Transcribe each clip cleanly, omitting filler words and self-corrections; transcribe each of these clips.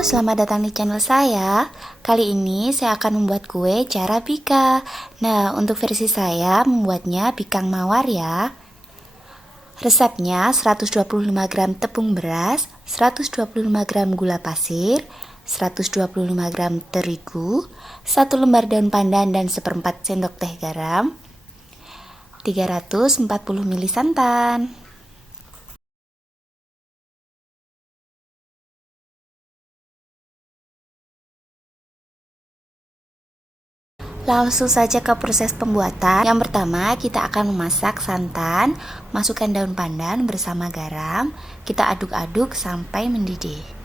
selamat datang di channel saya. Kali ini saya akan membuat kue Carabika. Nah, untuk versi saya membuatnya bikang mawar ya. Resepnya 125 gram tepung beras, 125 gram gula pasir, 125 gram terigu, 1 lembar daun pandan dan seperempat sendok teh garam, 340 ml santan. Langsung saja ke proses pembuatan. Yang pertama, kita akan memasak santan, masukkan daun pandan bersama garam, kita aduk-aduk sampai mendidih.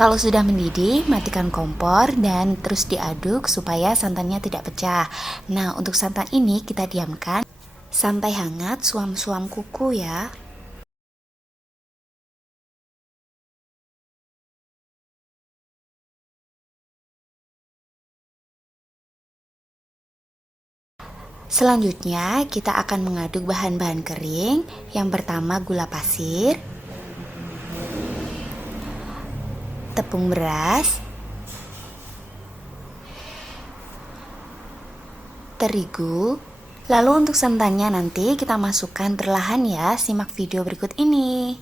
Kalau sudah mendidih, matikan kompor dan terus diaduk supaya santannya tidak pecah. Nah, untuk santan ini kita diamkan sampai hangat suam-suam kuku ya. Selanjutnya, kita akan mengaduk bahan-bahan kering. Yang pertama gula pasir, tepung beras, terigu. Lalu untuk santannya nanti kita masukkan perlahan ya, simak video berikut ini.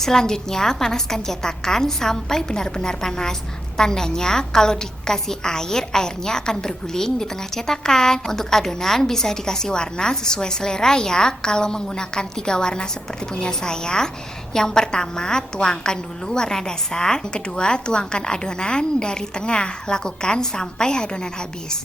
Selanjutnya, panaskan cetakan sampai benar-benar panas. Tandanya kalau dikasih air, airnya akan berguling di tengah cetakan. Untuk adonan bisa dikasih warna sesuai selera ya. Kalau menggunakan 3 warna seperti punya saya, yang pertama tuangkan dulu warna dasar, yang kedua tuangkan adonan dari tengah. Lakukan sampai adonan habis.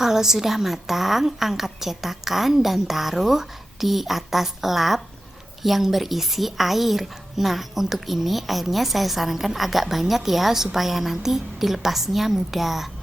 Kalau sudah matang, angkat cetakan dan taruh di atas lap yang berisi air. Nah, untuk ini airnya saya sarankan agak banyak ya, supaya nanti dilepasnya mudah.